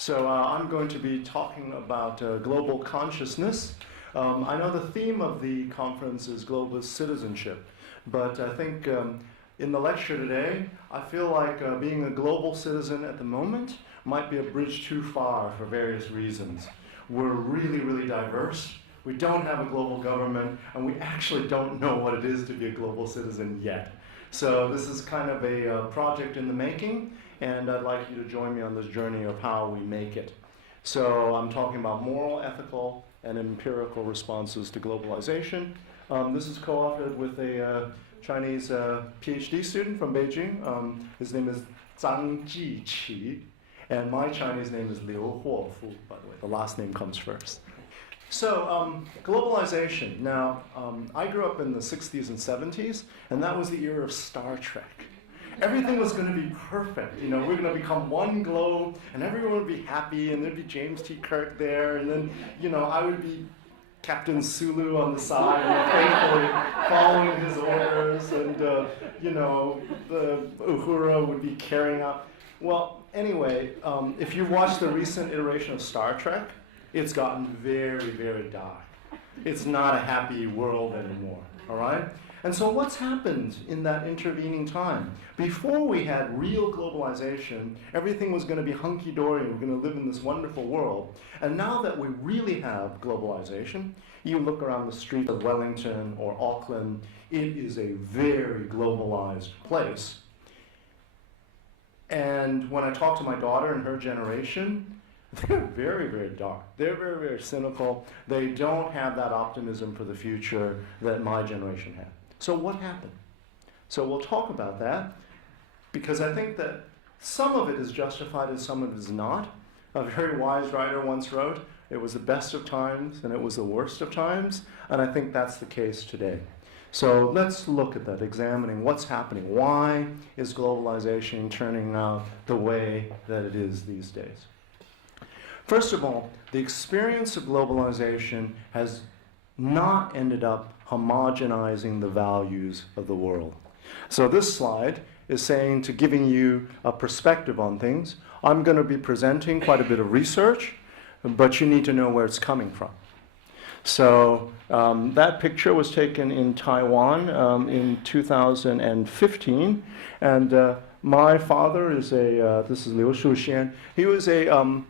So I'm going to be talking about global consciousness. I know the theme of the conference is global citizenship, but I think in the lecture today, I feel like being a global citizen at the moment might be a bridge too far for various reasons. We're really, really diverse. We don't have a global government, and we actually don't know what it is to be a global citizen yet. So this is kind of a project in the making, and I'd like you to join me on this journey of how we make it. So I'm talking about moral, ethical, and empirical responses to globalization. This is co-authored with a Chinese PhD student from Beijing. His name is Zhang Jiqi, and my Chinese name is Liu Huofu, by the way. The last name comes first. So, globalization. Now, I grew up in the 60s and 70s, and that was the era of Star Trek. Everything was going to be perfect. You know, we're going to become one globe, and everyone would be happy, and there'd be James T. Kirk there, and then, you know, I would be Captain Sulu on the side, and faithfully following his orders, and, you know, the Uhura would be carrying out. Well, anyway, if you watch the recent iteration of Star Trek, it's gotten very, very dark. It's not a happy world anymore, all right? And so what's happened in that intervening time? Before we had real globalization, everything was going to be hunky-dory, and we're going to live in this wonderful world. And now that we really have globalization, you look around the streets of Wellington or Auckland, it is a very globalized place. And when I talk to my daughter and her generation, they're very, very dark. They're very, very cynical. They don't have that optimism for the future that my generation had. So what happened? So we'll talk about that, because I think that some of it is justified and some of it is not. A very wise writer once wrote, it was the best of times and it was the worst of times, and I think that's the case today. So let's look at that, examining what's happening. Why is globalization turning out the way that it is these days? First of all, the experience of globalization has not ended up homogenizing the values of the world. So this slide is saying, to giving you a perspective on things, I'm going to be presenting quite a bit of research, but you need to know where it's coming from. So that picture was taken in Taiwan in 2015, and my father is this is Liu Shuxian. He was a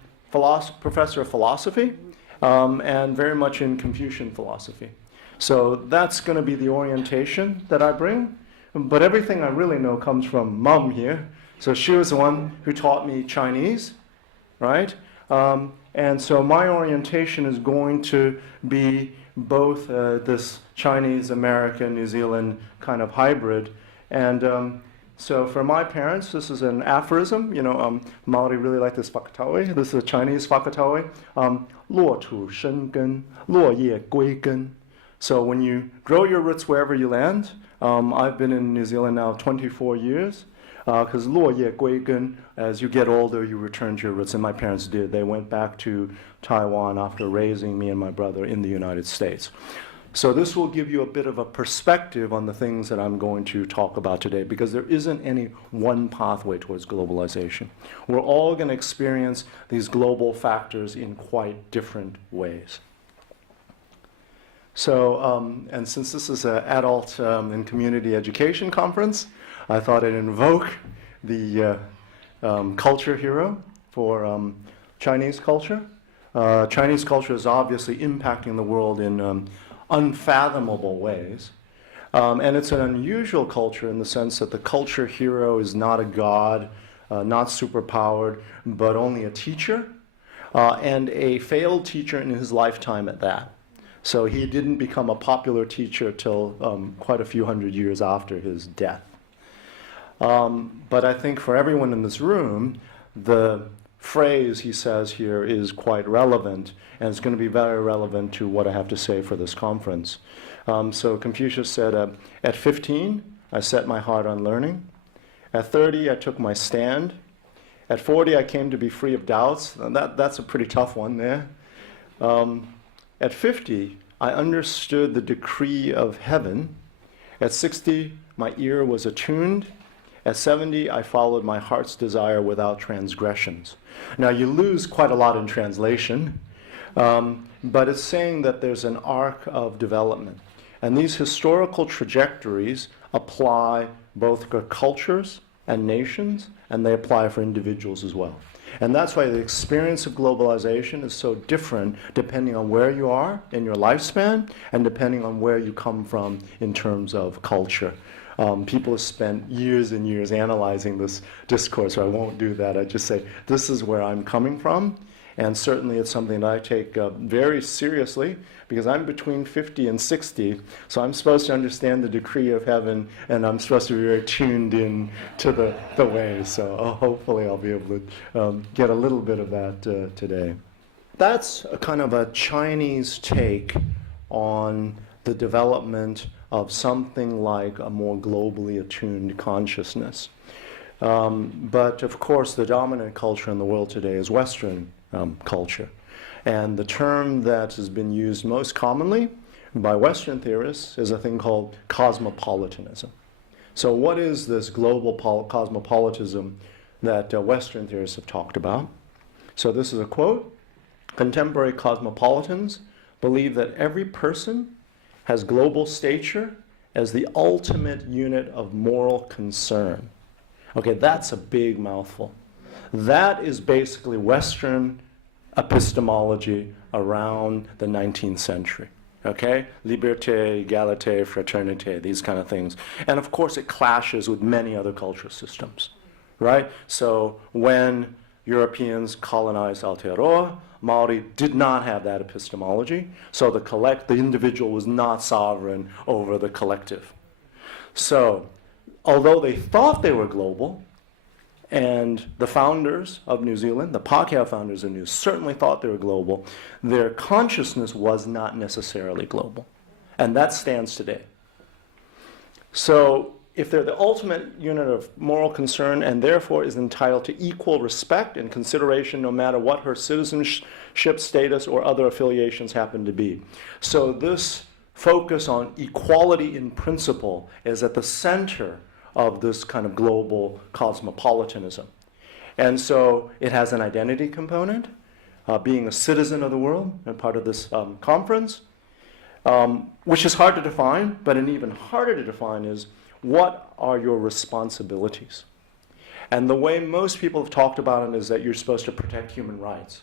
professor of philosophy, and very much in Confucian philosophy. So that's going to be the orientation that I bring. But everything I really know comes from Mom here. So she was the one who taught me Chinese, right? And so my orientation is going to be both this Chinese, American, New Zealand kind of hybrid. And so for my parents, this is an aphorism. You know, Maori really like this whakataue. This is a Chinese whakataue. 落土生根, 落叶归根. So when you grow your roots wherever you land, I've been in New Zealand now 24 years, because 落叶归根, as you get older, you return to your roots, and my parents did. They went back to Taiwan after raising me and my brother in the United States. So this will give you a bit of a perspective on the things that I'm going to talk about today, because there isn't any one pathway towards globalization. We're all going to experience these global factors in quite different ways. So, and since this is an adult and community education conference, I thought I'd invoke the culture hero for Chinese culture. Chinese culture is obviously impacting the world in unfathomable ways. And it's an unusual culture in the sense that the culture hero is not a god, not superpowered, but only a teacher, and a failed teacher in his lifetime at that. So he didn't become a popular teacher till quite a few hundred years after his death. But I think for everyone in this room, the phrase he says here is quite relevant, and it's going to be very relevant to what I have to say for this conference. So Confucius said, at 15, I set my heart on learning. At 30, I took my stand. At 40, I came to be free of doubts. That's a pretty tough one there. At 50, I understood the decree of heaven. At 60, my ear was attuned. At 70, I followed my heart's desire without transgressions. Now, you lose quite a lot in translation, but it's saying that there's an arc of development. And these historical trajectories apply both for cultures and nations, and they apply for individuals as well. And that's why the experience of globalization is so different depending on where you are in your lifespan and depending on where you come from in terms of culture. People have spent years and years analyzing this discourse, so I won't do that. I just say, this is where I'm coming from, and certainly it's something that I take very seriously, because I'm between 50 and 60, so I'm supposed to understand the decree of heaven, and I'm supposed to be very tuned in to the way, so hopefully I'll be able to get a little bit of that today. That's a kind of a Chinese take on the development of something like a more globally attuned consciousness. But of course, the dominant culture in the world today is Western culture. And the term that has been used most commonly by Western theorists is a thing called cosmopolitanism. So what is this global cosmopolitanism that Western theorists have talked about? So this is a quote. Contemporary cosmopolitans believe that every person has global stature as the ultimate unit of moral concern. Okay, that's a big mouthful. That is basically Western epistemology around the 19th century. Okay? Liberté, égalité, fraternité, these kind of things. And of course it clashes with many other cultural systems. Right? So when Europeans colonized Aotearoa, Maori did not have that epistemology, so the individual was not sovereign over the collective. So, although they thought they were global, and the founders of New Zealand, the Pākehā founders of New Zealand, certainly thought they were global, their consciousness was not necessarily global. And that stands today. So, if they're the ultimate unit of moral concern and therefore is entitled to equal respect and consideration no matter what her citizenship status or other affiliations happen to be. So this focus on equality in principle is at the center of this kind of global cosmopolitanism. And so it has an identity component, being a citizen of the world and part of this conference, which is hard to define, but an even harder to define is what are your responsibilities? And the way most people have talked about it is that you're supposed to protect human rights.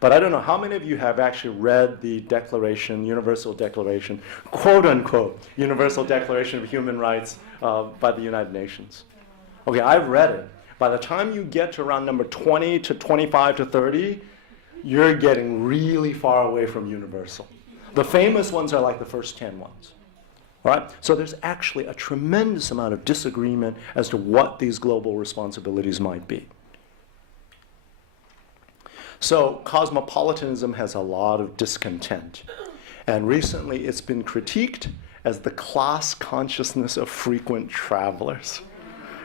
But I don't know how many of you have actually read the Declaration, Universal Declaration, quote unquote, Universal Declaration of Human Rights by the United Nations. Okay, I've read it. By the time you get to around number 20 to 25 to 30, you're getting really far away from universal. The famous ones are like the first 10 ones. Right? So there's actually a tremendous amount of disagreement as to what these global responsibilities might be. So cosmopolitanism has a lot of discontent. And recently it's been critiqued as the class consciousness of frequent travelers.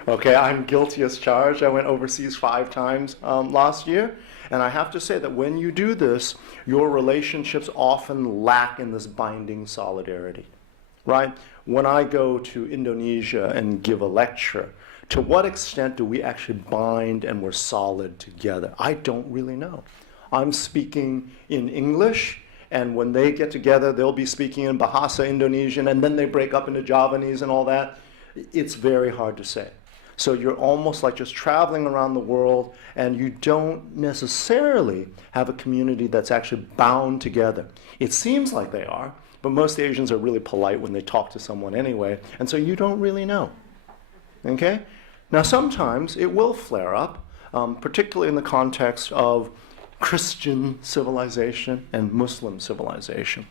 Okay, I'm guilty as charged. I went overseas 5 times last year. And I have to say that when you do this, your relationships often lack in this binding solidarity. Right? When I go to Indonesia and give a lecture, to what extent do we actually bind and we're solid together? I don't really know. I'm speaking in English, and when they get together, they'll be speaking in Bahasa Indonesian, and then they break up into Javanese and all that. It's very hard to say. So you're almost like just traveling around the world, and you don't necessarily have a community that's actually bound together. It seems like they are, but most Asians are really polite when they talk to someone anyway, and so you don't really know. Okay? Now sometimes it will flare up, particularly in the context of Christian civilization and Muslim civilization.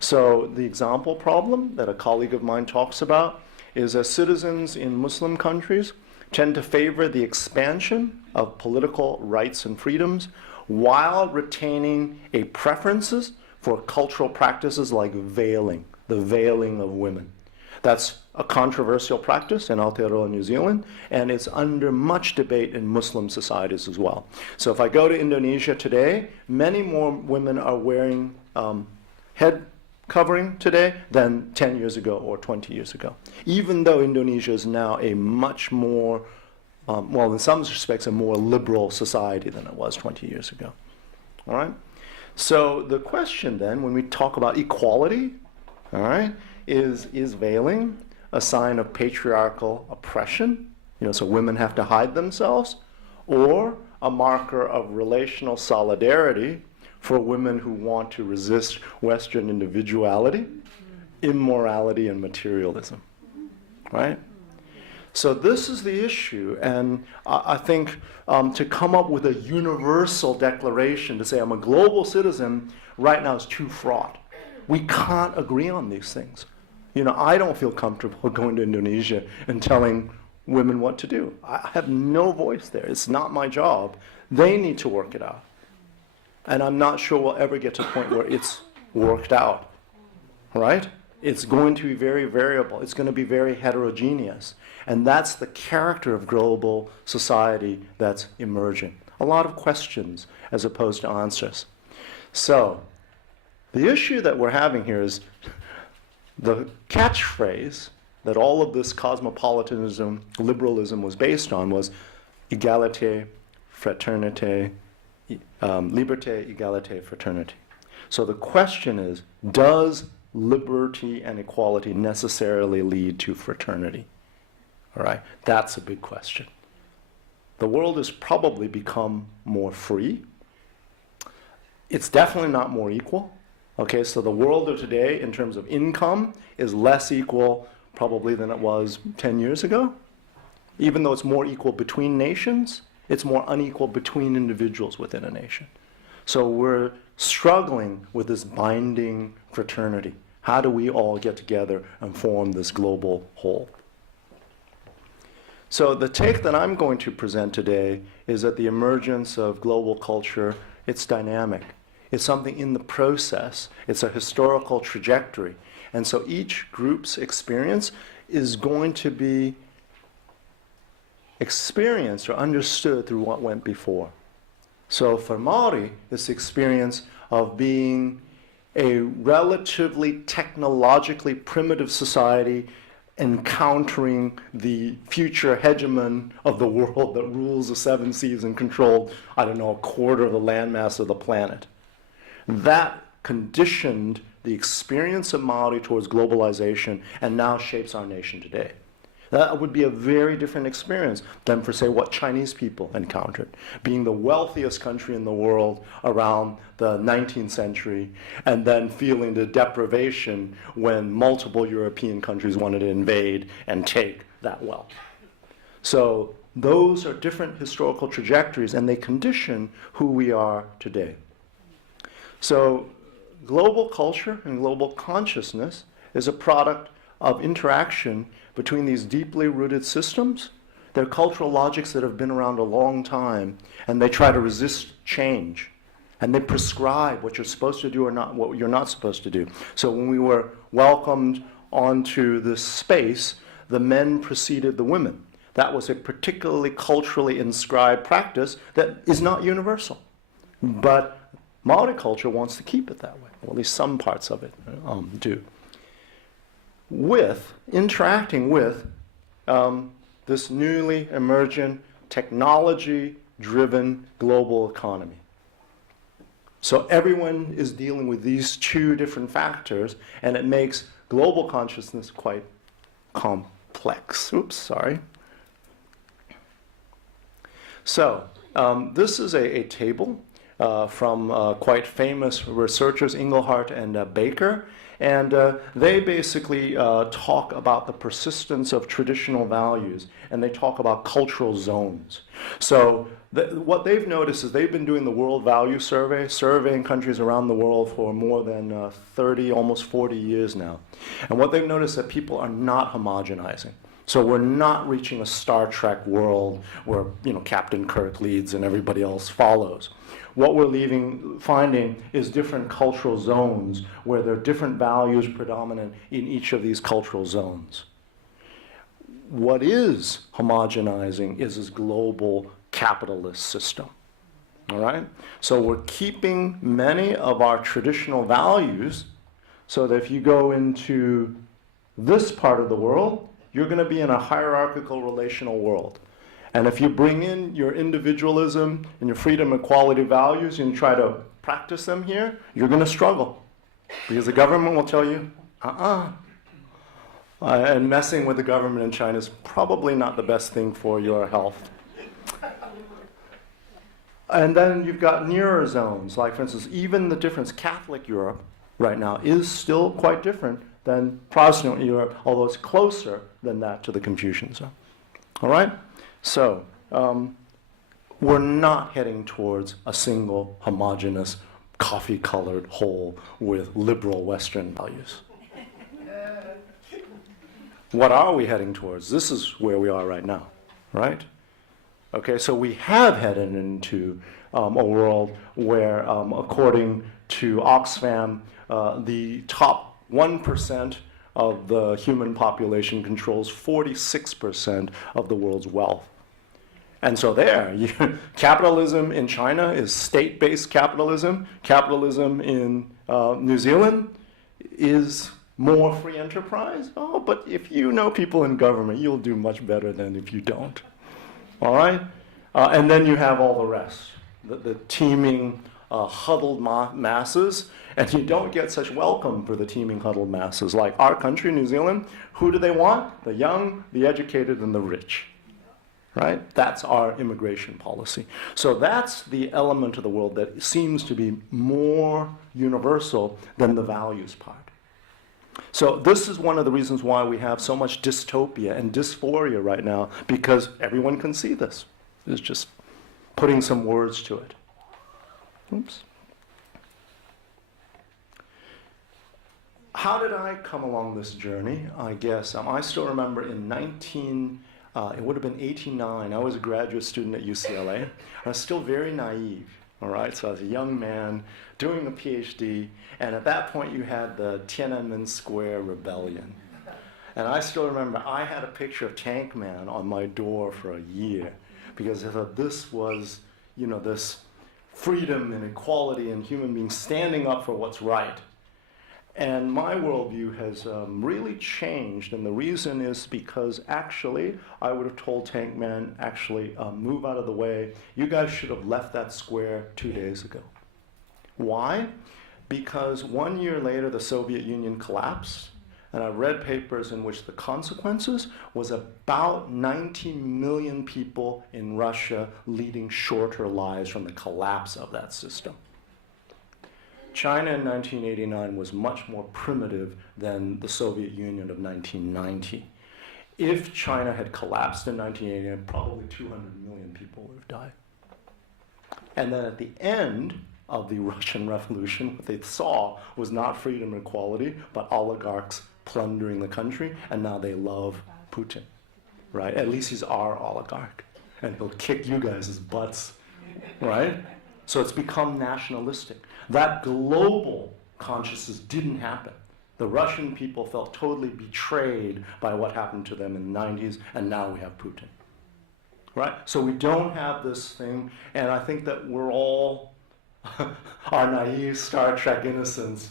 So the example problem that a colleague of mine talks about is that citizens in Muslim countries tend to favor the expansion of political rights and freedoms while retaining a preferences for cultural practices like veiling, the veiling of women. That's a controversial practice in Aotearoa, New Zealand, and it's under much debate in Muslim societies as well. So if I go to Indonesia today, many more women are wearing head covering today than 10 years ago or 20 years ago. Even though Indonesia is now a much more, well, in some respects, a more liberal society than it was 20 years ago. All right? So the question then, when we talk about equality, all right, is veiling a sign of patriarchal oppression? So women have to hide themselves, or a marker of relational solidarity for women who want to resist Western individuality, immorality, and materialism, right? So this is the issue, and I think to come up with a universal declaration to say I'm a global citizen right now is too fraught. We can't agree on these things. I don't feel comfortable going to Indonesia and telling women what to do. I have no voice there. It's not my job. They need to work it out. And I'm not sure we'll ever get to a point where it's worked out, right? It's going to be very variable. It's going to be very heterogeneous. And that's the character of global society that's emerging. A lot of questions as opposed to answers. So the issue that we're having here is the catchphrase that all of this cosmopolitanism, liberalism was based on was égalité, fraternité, liberté, égalité, fraternity. So the question is, does liberty and equality necessarily lead to fraternity? All right, that's a big question. The world has probably become more free. It's definitely not more equal. Okay, so the world of today, in terms of income, is less equal probably than it was 10 years ago. Even though it's more equal between nations, it's more unequal between individuals within a nation. So we're struggling with this binding fraternity. How do we all get together and form this global whole? So the take that I'm going to present today is that the emergence of global culture, it's dynamic. It's something in the process. It's a historical trajectory. And so each group's experience is going to be experienced or understood through what went before. So for Maori, this experience of being a relatively technologically primitive society encountering the future hegemon of the world that rules the seven seas and controlled, a quarter of the landmass of the planet. That conditioned the experience of Maori towards globalization and now shapes our nation today. That would be a very different experience than, for say, what Chinese people encountered, being the wealthiest country in the world around the 19th century, and then feeling the deprivation when multiple European countries wanted to invade and take that wealth. So those are different historical trajectories, and they condition who we are today. So global culture and global consciousness is a product of interaction between these deeply rooted systems. They're cultural logics that have been around a long time, and they try to resist change. And they prescribe what you're supposed to do or not, what you're not supposed to do. So when we were welcomed onto this space, the men preceded the women. That was a particularly culturally inscribed practice that is not universal. But Maori culture wants to keep it that way, or at least some parts of it do. Interacting with this newly emergent, technology-driven global economy. So everyone is dealing with these two different factors, and it makes global consciousness quite complex. Oops, sorry. So this is a table from quite famous researchers, Engelhardt and Baker. And they basically talk about the persistence of traditional values, and they talk about cultural zones. So what they've noticed is they've been doing the World Value Survey, surveying countries around the world for more than 30, almost 40 years now. And what they've noticed is that people are not homogenizing. So we're not reaching a Star Trek world where Captain Kirk leads and everybody else follows. What we're finding is different cultural zones where there are different values predominant in each of these cultural zones. What is homogenizing is this global capitalist system. All right? So we're keeping many of our traditional values So that if you go into this part of the world, you're going to be in a hierarchical relational world. And if you bring in your individualism and your freedom and equality values and you try to practice them here, you're going to struggle. Because the government will tell you, and messing with the government in China is probably not the best thing for your health. And then you've got nearer zones, like for instance, even the difference, Catholic Europe right now is still quite different than Protestant Europe, although it's closer than that to the Confucian zone. All right? So, we're not heading towards a single homogeneous coffee-colored whole with liberal Western values. What are we heading towards? This is where we are right now, right? Okay, so we have headed into a world where, according to Oxfam, the top 1% of the human population controls 46% of the world's wealth. And so capitalism in China is state-based capitalism. Capitalism in New Zealand is more free enterprise. Oh, but if you know people in government, you'll do much better than if you don't. All right? And then you have all the rest, the teeming, huddled masses, and you don't get such welcome for the teeming, huddled masses. Like our country, New Zealand, who do they want? The young, the educated, and the rich. Right? That's our immigration policy. So that's the element of the world that seems to be more universal than the values part. So this is one of the reasons why we have so much dystopia and dysphoria right now, because everyone can see this. It's just putting some words to it. Oops. How did I come along this journey? I guess I still remember in it would have been 89. I was a graduate student at UCLA. I was still very naive, all right? So I was a young man doing a PhD, and at that point you had the Tiananmen Square rebellion. And I still remember I had a picture of Tank Man on my door for a year, because I thought this was, this freedom and equality and human beings standing up for what's right. And my worldview has really changed, and the reason is because actually, I would have told Tank Man, actually, move out of the way. You guys should have left that square 2 days ago. Why? Because 1 year later, the Soviet Union collapsed, and I read papers in which the consequences was about 90 million people in Russia leading shorter lives from the collapse of that system. China in 1989 was much more primitive than the Soviet Union of 1990. If China had collapsed in 1989, probably 200 million people would have died. And then at the end of the Russian Revolution, what they saw was not freedom and equality, but oligarchs plundering the country, and now they love Putin, right? At least he's our oligarch, and he'll kick you guys' butts, right? So it's become nationalistic. That global consciousness didn't happen. The Russian people felt totally betrayed by what happened to them in the 90s, and now we have Putin. Right? So we don't have this thing, and I think that we're all, our naive Star Trek innocence,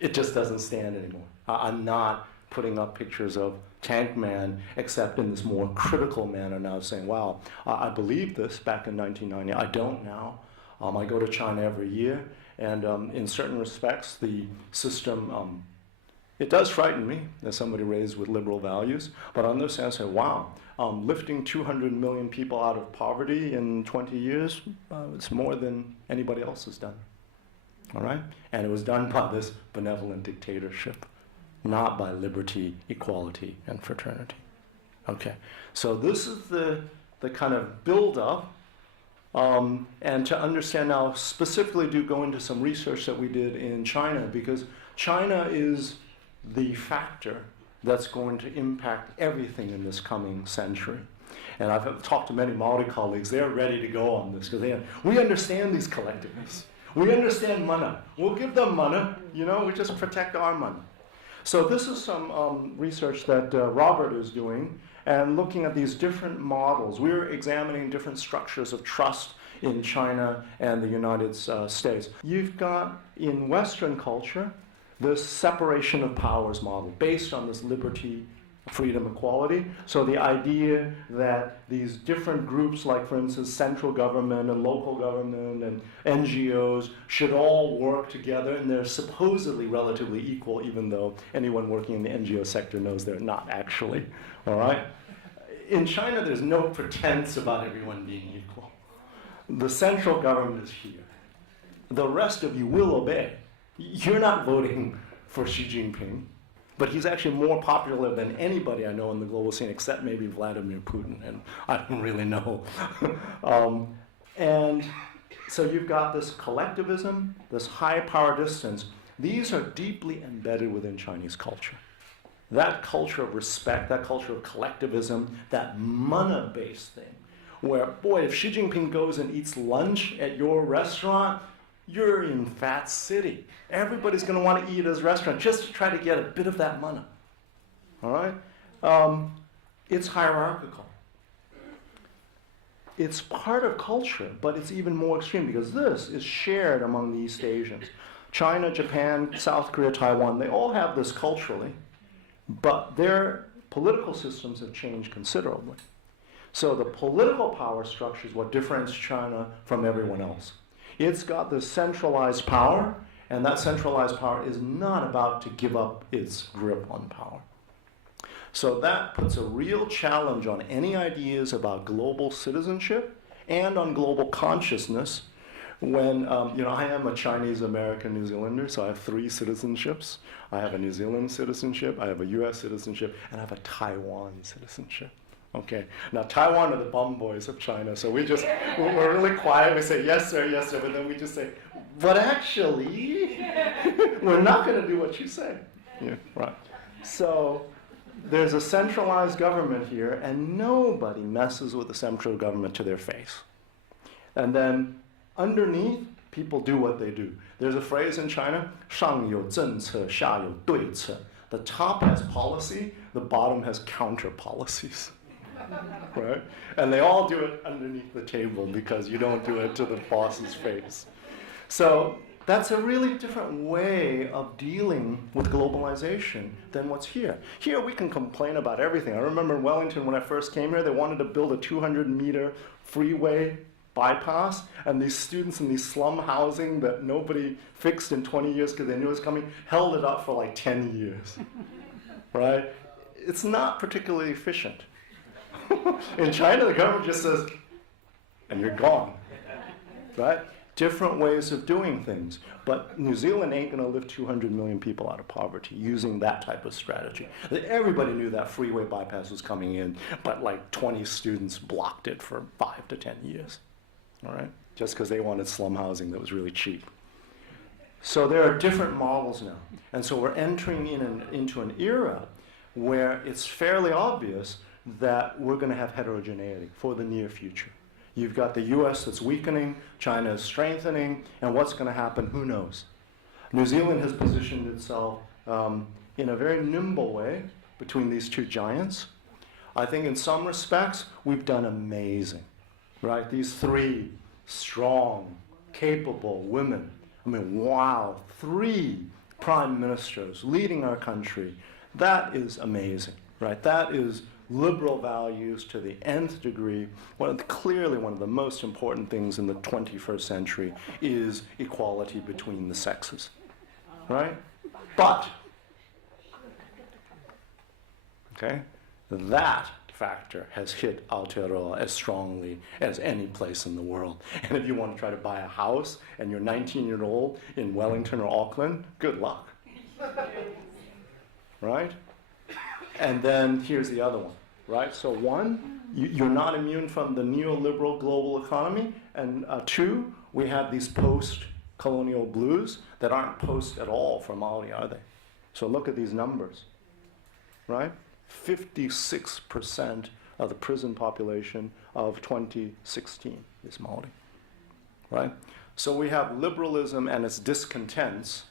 it just doesn't stand anymore. I'm not putting up pictures of Tank Man, except in this more critical manner now, saying, wow, I believed this back in 1990. I don't now. I go to China every year, and in certain respects, the system, it does frighten me as somebody raised with liberal values, but on the other hand, I say, wow, lifting 200 million people out of poverty in 20 years, it's more than anybody else has done, all right? And it was done by this benevolent dictatorship, not by liberty, equality, and fraternity. Okay, so this is the kind of build-up. And to understand now, specifically do go into some research that we did in China, because China is the factor that's going to impact everything in this coming century. And I've talked to many Maori colleagues. They're ready to go on this, because we understand these collectivists. We understand mana. We'll give them mana, we just protect our mana. So this is some research that Robert is doing, and looking at these different models. We're examining different structures of trust in China and the United States. You've got, in Western culture, this separation of powers model based on this liberty, freedom, equality. So the idea that these different groups, like for instance central government and local government and NGOs, should all work together, and they're supposedly relatively equal, even though anyone working in the NGO sector knows they're not actually, all right? In China, there's no pretense about everyone being equal. The central government is here. The rest of you will obey. You're not voting for Xi Jinping, but he's actually more popular than anybody I know in the global scene, except maybe Vladimir Putin, and I don't really know. And so you've got this collectivism, this high power distance. These are deeply embedded within Chinese culture. That culture of respect, that culture of collectivism, that mana-based thing, where, boy, if Xi Jinping goes and eats lunch at your restaurant, you're in Fat City. Everybody's going to want to eat at his restaurant just to try to get a bit of that mana. All right? It's hierarchical. It's part of culture, but it's even more extreme because this is shared among the East Asians. China, Japan, South Korea, Taiwan, they all have this culturally, but their political systems have changed considerably. So the political power structure is what differentiates China from everyone else. It's got this centralized power, and that centralized power is not about to give up its grip on power. So that puts a real challenge on any ideas about global citizenship and on global consciousness when, I am a Chinese-American New Zealander, so I have 3 citizenships. I have a New Zealand citizenship, I have a US citizenship, and I have a Taiwan citizenship. Okay, now Taiwan are the bum boys of China, so we're really quiet, we say, yes sir, but then we just say, but actually, we're not going to do what you say. Yeah, right. So there's a centralized government here, and nobody messes with the central government to their face. And then underneath, people do what they do. There's a phrase in China, 上有政策,下有对策. The top has policy, the bottom has counter policies. Right? And they all do it underneath the table because you don't do it to the boss's face. So that's a really different way of dealing with globalization than what's here. Here we can complain about everything. I remember in Wellington when I first came here, they wanted to build a 200-meter freeway bypass, and these students in these slum housing that nobody fixed in 20 years because they knew it was coming, held it up for like 10 years. Right? It's not particularly efficient. In China, the government just says, and you're gone. Right? Different ways of doing things. But New Zealand ain't going to lift 200 million people out of poverty using that type of strategy. Everybody knew that freeway bypass was coming in, but like 20 students blocked it for 5 to 10 years. All right? Just because they wanted slum housing that was really cheap. So there are different models now. And so we're entering into an era where it's fairly obvious that we're going to have heterogeneity for the near future. You've got the US that's weakening, China is strengthening, and what's going to happen, who knows? New Zealand has positioned itself in a very nimble way between these two giants. I think in some respects, we've done amazing, right? These 3 strong, capable women. I mean, wow, 3 prime ministers leading our country. That is amazing, right? That is liberal values to the nth degree. Clearly one of the most important things in the 21st century is equality between the sexes, right? But, okay, that factor has hit Aotearoa as strongly as any place in the world. And if you want to try to buy a house and you're 19-year-old in Wellington or Auckland, good luck, right? And then here's the other one, right? So 1, you're not immune from the neoliberal global economy, and 2, we have these post-colonial blues that aren't post at all for Maori, are they? So look at these numbers, right? 56% of the prison population of 2016 is Maori, right? So we have liberalism and its discontents.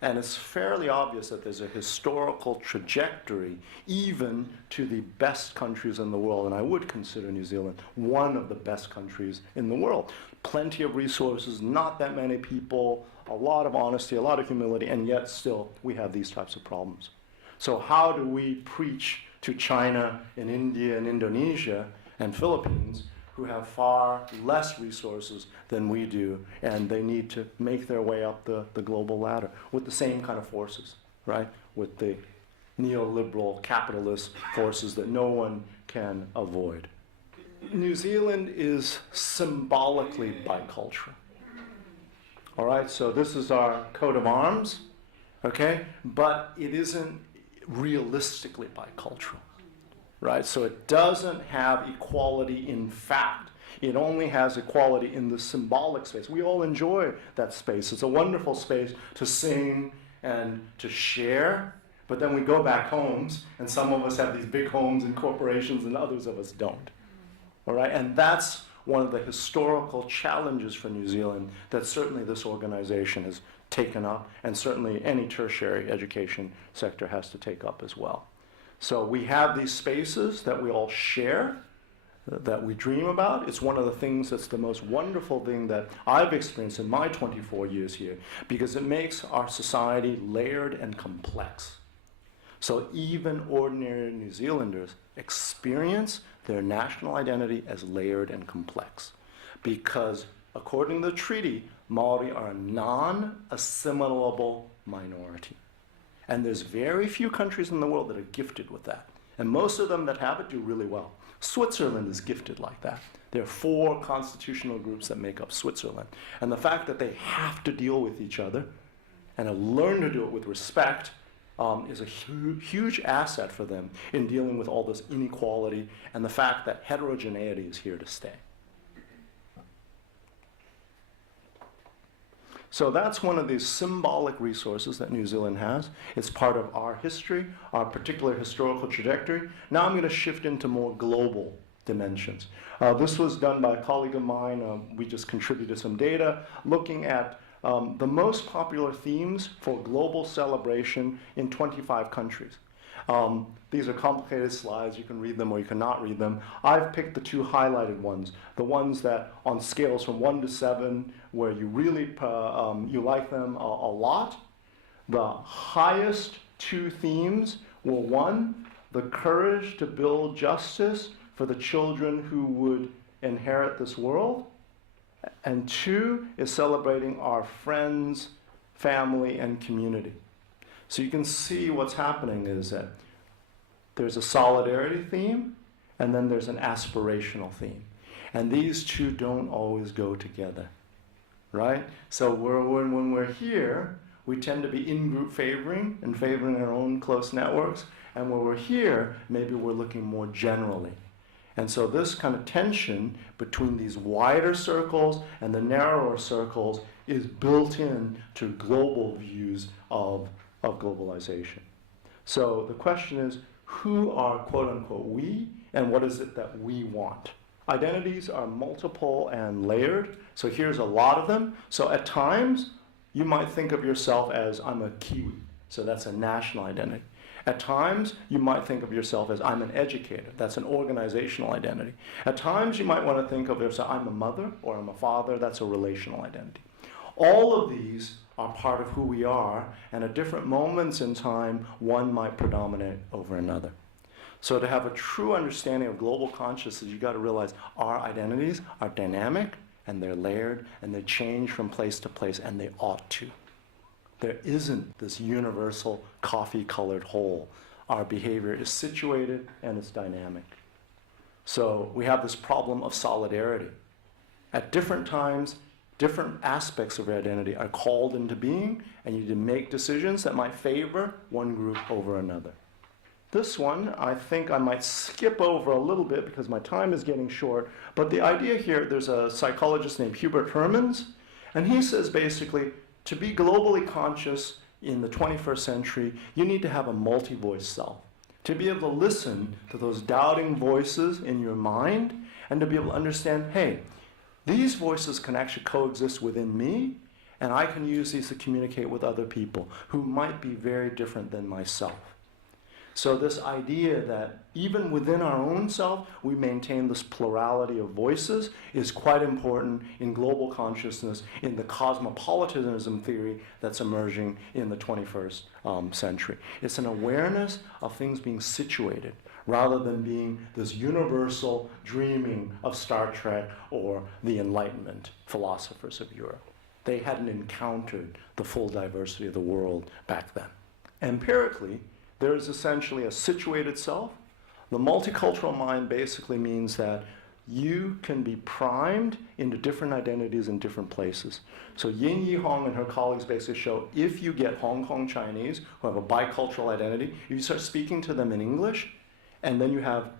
And it's fairly obvious that there's a historical trajectory even to the best countries in the world, and I would consider New Zealand one of the best countries in the world. Plenty of resources, not that many people, a lot of honesty, a lot of humility, and yet still we have these types of problems. So how do we preach to China and India and Indonesia and Philippines who have far less resources than we do, and they need to make their way up the global ladder with the same kind of forces, right? With the neoliberal capitalist forces that no one can avoid. New Zealand is symbolically bicultural. All right, so this is our coat of arms, okay? But it isn't realistically bicultural, right? So it doesn't have equality in fact. It only has equality in the symbolic space. We all enjoy that space. It's a wonderful space to sing and to share, but then we go back homes, and some of us have these big homes and corporations, and others of us don't. All right, and that's one of the historical challenges for New Zealand that certainly this organization has taken up, and certainly any tertiary education sector has to take up as well. So we have these spaces that we all share, that we dream about. It's one of the things that's the most wonderful thing that I've experienced in my 24 years here, because it makes our society layered and complex. So even ordinary New Zealanders experience their national identity as layered and complex, because according to the treaty, Maori are a non-assimilable minority. And there's very few countries in the world that are gifted with that. And most of them that have it do really well. Switzerland is gifted like that. There are 4 constitutional groups that make up Switzerland. And the fact that they have to deal with each other and have learned to do it with respect is a huge asset for them in dealing with all this inequality and the fact that heterogeneity is here to stay. So that's one of these symbolic resources that New Zealand has. It's part of our history, our particular historical trajectory. Now I'm going to shift into more global dimensions. This was done by a colleague of mine. We just contributed some data looking at the most popular themes for global celebration in 25 countries. These are complicated slides. You can read them or you cannot read them. I've picked the 2 highlighted ones, the ones that on scales from 1 to 7, where you really you like them a lot. The highest 2 themes were 1, the courage to build justice for the children who would inherit this world. And 2 is celebrating our friends, family, and community. So you can see what's happening is that there's a solidarity theme, and then there's an aspirational theme. And these 2 don't always go together, right? So when we're here, we tend to be in-group favoring and favoring our own close networks. And when we're here, maybe we're looking more generally. And so this kind of tension between these wider circles and the narrower circles is built in to global views of globalization. So the question is, who are quote-unquote we, and what is it that we want? Identities are multiple and layered, so here's a lot of them. So at times, you might think of yourself as, I'm a Kiwi, so that's a national identity. At times, you might think of yourself as, I'm an educator. That's an organizational identity. At times, you might want to think of yourself, I'm a mother or I'm a father. That's a relational identity. All of these are part of who we are, and at different moments in time, one might predominate over another. So to have a true understanding of global consciousness, you've got to realize our identities are dynamic, and they're layered, and they change from place to place, and they ought to. There isn't this universal coffee-colored whole. Our behavior is situated and it's dynamic. So we have this problem of solidarity. At different times, different aspects of your identity are called into being, and you need to make decisions that might favor one group over another. This one, I think I might skip over a little bit because my time is getting short, but the idea here, there's a psychologist named Hubert Hermans, and he says basically, to be globally conscious in the 21st century, you need to have a multi-voice self. To be able to listen to those doubting voices in your mind, and to be able to understand, hey, these voices can actually coexist within me, and I can use these to communicate with other people who might be very different than myself. So this idea that even within our own self, we maintain this plurality of voices is quite important in global consciousness, in the cosmopolitanism theory that's emerging in the 21st century. It's an awareness of things being situated rather than being this universal dreaming of Star Trek or the Enlightenment philosophers of Europe. They hadn't encountered the full diversity of the world back then. Empirically, there is essentially a situated self. The multicultural mind basically means that you can be primed into different identities in different places. So Yin Yi Hong and her colleagues basically show if you get Hong Kong Chinese who have a bicultural identity, if you start speaking to them in English, and then you have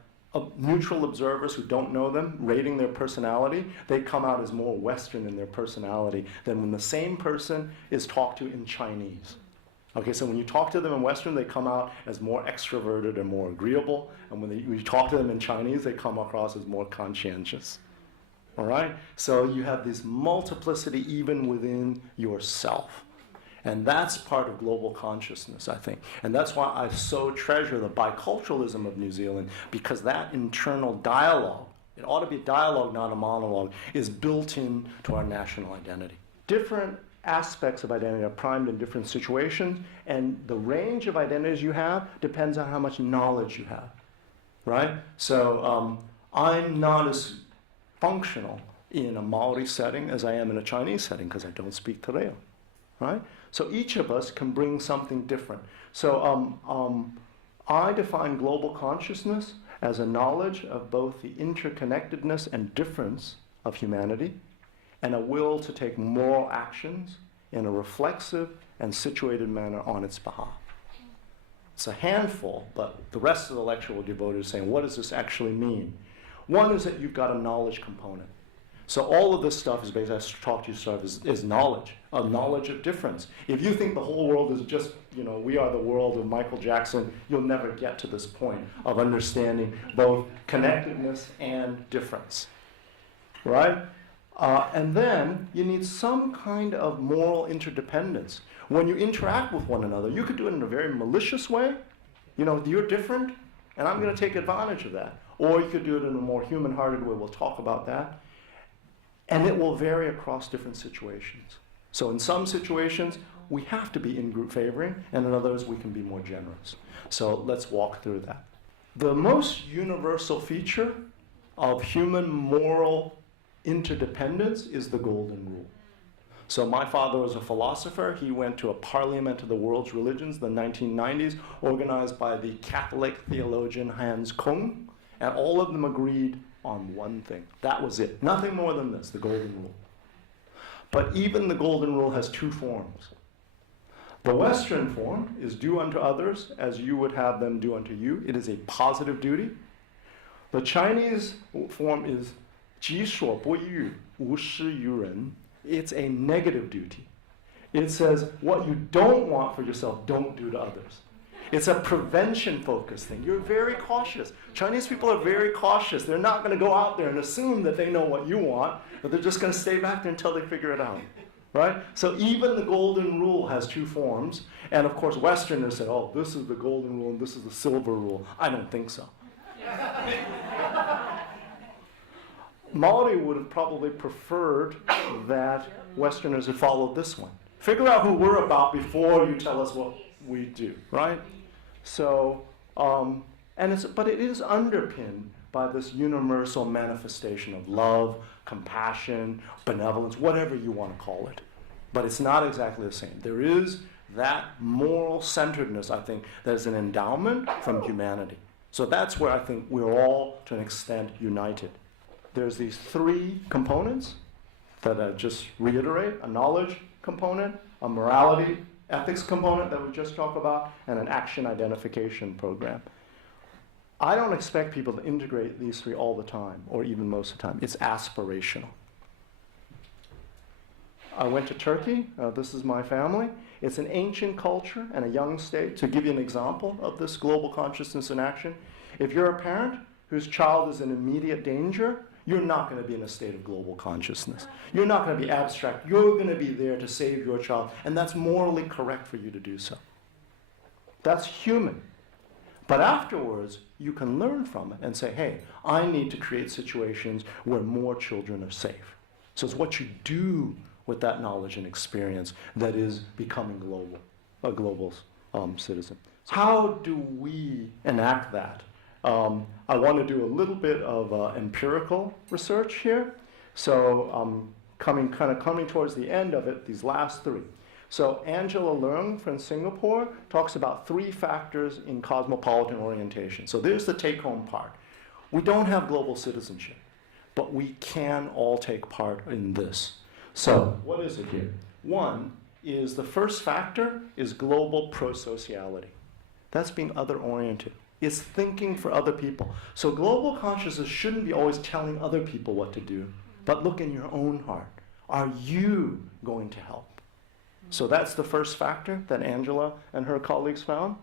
neutral observers who don't know them rating their personality, they come out as more Western in their personality than when the same person is talked to in Chinese. Okay, so when you talk to them in Western, they come out as more extroverted and more agreeable. And when you talk to them in Chinese, they come across as more conscientious. All right? So you have this multiplicity even within yourself. And that's part of global consciousness, I think. And that's why I so treasure the biculturalism of New Zealand, because that internal dialogue, it ought to be a dialogue, not a monologue, is built into our national identity. Different aspects of identity are primed in different situations, and the range of identities you have depends on how much knowledge you have, right? So I'm not as functional in a Maori setting as I am in a Chinese setting because I don't speak te reo, right? So each of us can bring something different. So I define global consciousness as a knowledge of both the interconnectedness and difference of humanity, and a will to take moral actions in a reflexive and situated manner on its behalf. It's a handful, but the rest of the lecture will devote to saying, what does this actually mean? One is that you've got a knowledge component. So all of this stuff is based, as I talked to you, stuff is knowledge, a knowledge of difference. If you think the whole world is just, we are the world of Michael Jackson, you'll never get to this point of understanding both connectedness and difference, right? And then you need some kind of moral interdependence. When you interact with one another, you could do it in a very malicious way. You're different, and I'm going to take advantage of that. Or you could do it in a more human-hearted way. We'll talk about that. And it will vary across different situations. So in some situations, we have to be in-group favoring, and in others, we can be more generous. So let's walk through that. The most universal feature of human moral interdependence is the golden rule. So my father was a philosopher. He went to a parliament of the world's religions in the 1990s, organized by the Catholic theologian Hans Kung, and all of them agreed on one thing. That was it. Nothing more than this, the golden rule. But even the golden rule has two forms. The Western form is do unto others as you would have them do unto you. It is a positive duty. The Chinese form is 己所不欲，勿施于人. It's a negative duty. It says what you don't want for yourself, don't do to others. It's a prevention-focused thing. You're very cautious. Chinese people are very cautious. They're not going to go out there and assume that they know what you want, but they're just going to stay back there until they figure it out, right? So even the golden rule has two forms, and of course Westerners said, oh, this is the golden rule and this is the silver rule. I don't think so. Maori would have probably preferred that Westerners had followed this one. Figure out who we're about before you tell us what we do, right? So, but it is underpinned by this universal manifestation of love, compassion, benevolence, whatever you want to call it. But it's not exactly the same. There is that moral centeredness, I think, that is an endowment from humanity. So that's where I think we're all, to an extent, united. There's these three components that I just reiterate: a knowledge component, a morality, ethics component that we just talked about, and an action identification program. I don't expect people to integrate these three all the time, or even most of the time. It's aspirational. I went to Turkey. This is my family. It's an ancient culture and a young state. To give you an example of this global consciousness in action, if you're a parent whose child is in immediate danger, you're not going to be in a state of global consciousness. You're not going to be abstract. You're going to be there to save your child, and that's morally correct for you to do so. That's human. But afterwards, you can learn from it and say, hey, I need to create situations where more children are safe. So it's what you do with that knowledge and experience that is becoming global, a global citizen. So how do we enact that? I want to do a little bit of empirical research here. So coming towards the end of it, these last three. So Angela Leung from Singapore talks about 3 factors in cosmopolitan orientation. So there's the take-home part. We don't have global citizenship, but we can all take part in this. So what is it here? One is the first factor is global prosociality. That's being other-oriented. It's thinking for other people. So global consciousness shouldn't be always telling other people what to do, but look in your own heart. Are you going to help? So that's the first factor that Angela and her colleagues found.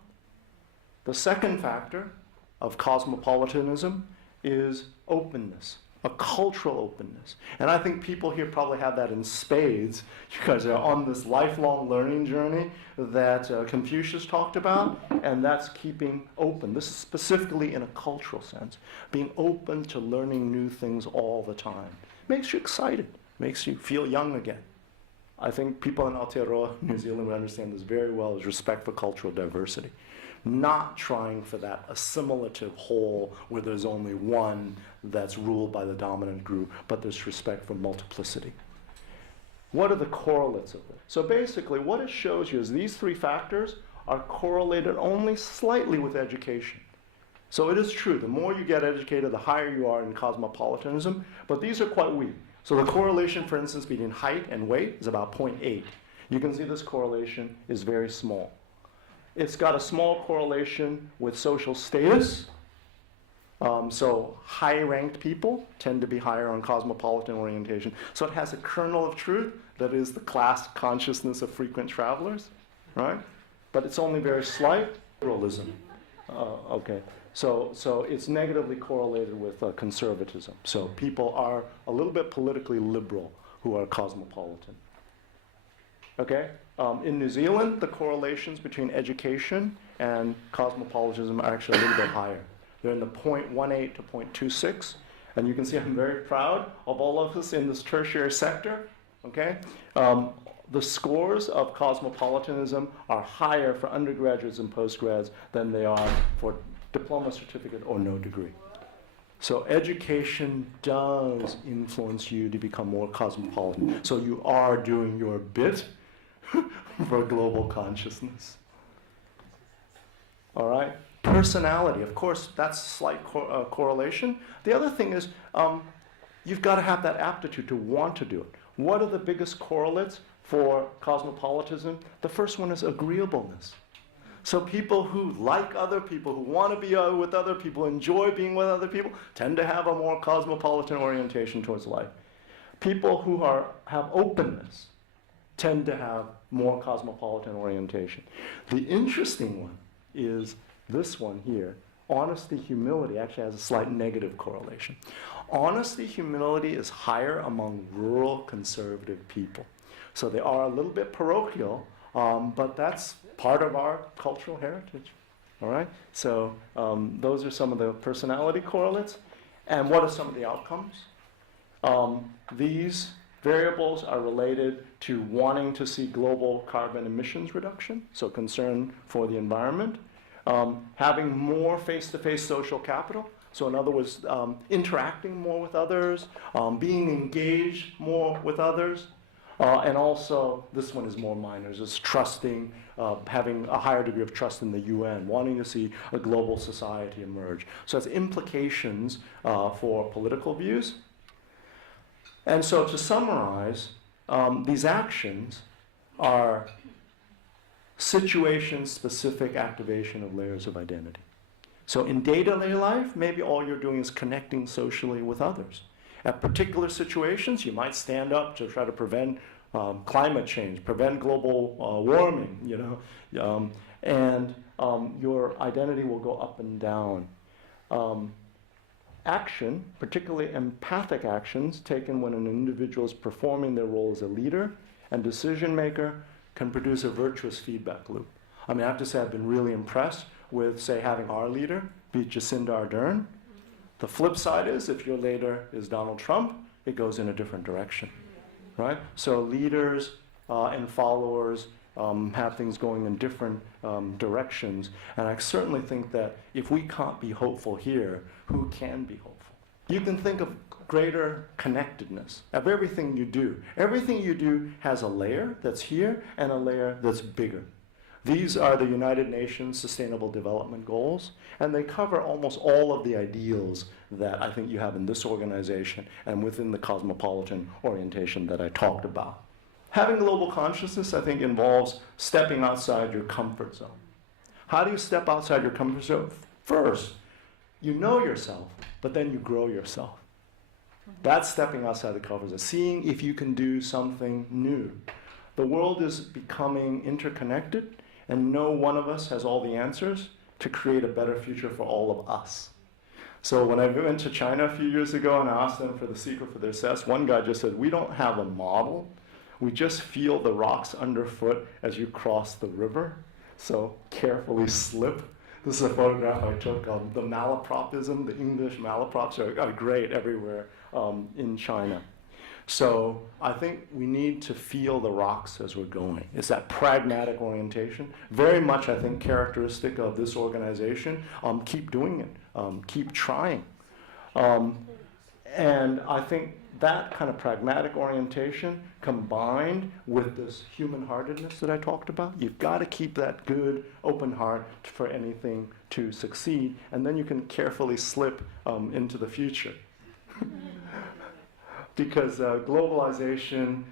The second factor of cosmopolitanism is openness, a cultural openness. And I think people here probably have that in spades. You guys are on this lifelong learning journey that Confucius talked about, and that's keeping open. This is specifically in a cultural sense, being open to learning new things all the time. Makes you excited, makes you feel young again. I think people in Aotearoa, New Zealand, would understand this very well, is respect for cultural diversity. Not trying for that assimilative whole where there's only one that's ruled by the dominant group, but there's respect for multiplicity. What are the correlates of it? So basically, what it shows you is these 3 factors are correlated only slightly with education. So it is true, the more you get educated, the higher you are in cosmopolitanism, but these are quite weak. So the correlation, for instance, between height and weight is about 0.8. You can see this correlation is very small. It's got a small correlation with social status. So high-ranked people tend to be higher on cosmopolitan orientation. So it has a kernel of truth that is the class consciousness of frequent travelers, right? But it's only very slight. Liberalism. Okay. So it's negatively correlated with conservatism. So people are a little bit politically liberal who are cosmopolitan. Okay? In New Zealand, the correlations between education and cosmopolitanism are actually a little bit higher. They're in the 0.18 to 0.26. And you can see I'm very proud of all of us in this tertiary sector. Okay? The scores of cosmopolitanism are higher for undergraduates and postgrads than they are for diploma, certificate, or no degree. So education does influence you to become more cosmopolitan. So you are doing your bit for global consciousness. All right? Personality, of course, that's a slight correlation. The other thing is you've got to have that aptitude to want to do it. What are the biggest correlates for cosmopolitanism? The first one is agreeableness. So people who like other people, who want to be with other people, enjoy being with other people, tend to have a more cosmopolitan orientation towards life. People who have openness tend to have more cosmopolitan orientation. The interesting one is this one here. Honesty, humility actually has a slight negative correlation. Honesty, humility is higher among rural conservative people. So they are a little bit parochial, but that's part of our cultural heritage. All right? So those are some of the personality correlates. And what are some of the outcomes? These variables are related to wanting to see global carbon emissions reduction, so concern for the environment, having more face-to-face social capital, so in other words, interacting more with others, being engaged more with others, and also, this one is more minor, is trusting, having a higher degree of trust in the UN, wanting to see a global society emerge. So it has implications for political views. And so to summarize, these actions are situation-specific activation of layers of identity. So in day-to-day life, maybe all you're doing is connecting socially with others. At particular situations, you might stand up to try to prevent climate change, prevent global warming, and your identity will go up and down. Action, particularly empathic actions taken when an individual is performing their role as a leader and decision maker, can produce a virtuous feedback loop. I mean, I have to say I've been really impressed with, say, having our leader be Jacinda Ardern. The flip side is, if your leader is Donald Trump, it goes in a different direction, right? So leaders and followers have things going in different directions. And I certainly think that if we can't be hopeful here, who can be hopeful? You can think of greater connectedness of everything you do. Everything you do has a layer that's here and a layer that's bigger. These are the United Nations Sustainable Development Goals, and they cover almost all of the ideals that I think you have in this organization and within the cosmopolitan orientation that I talked about. Having global consciousness, I think, involves stepping outside your comfort zone. How do you step outside your comfort zone? First, you know yourself, but then you grow yourself. That's stepping outside the comfort zone, seeing if you can do something new. The world is becoming interconnected, and no one of us has all the answers to create a better future for all of us. So when I went to China a few years ago and I asked them for the secret for their success, one guy just said, we don't have a model. We just feel the rocks underfoot as you cross the river. So carefully slip. This is a photograph I took of the malapropism. The English malaprops are great everywhere in China. So I think we need to feel the rocks as we're going. It's that pragmatic orientation. Very much, I think, characteristic of this organization. Keep doing it. Keep trying. And I think that kind of pragmatic orientation combined with this human-heartedness that I talked about, you've got to keep that good, open heart for anything to succeed, and then you can carefully slip into the future. Because globalization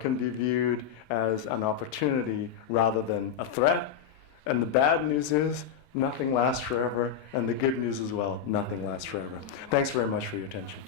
can be viewed as an opportunity rather than a threat. And the bad news is nothing lasts forever, and the good news as well, nothing lasts forever. Thanks very much for your attention.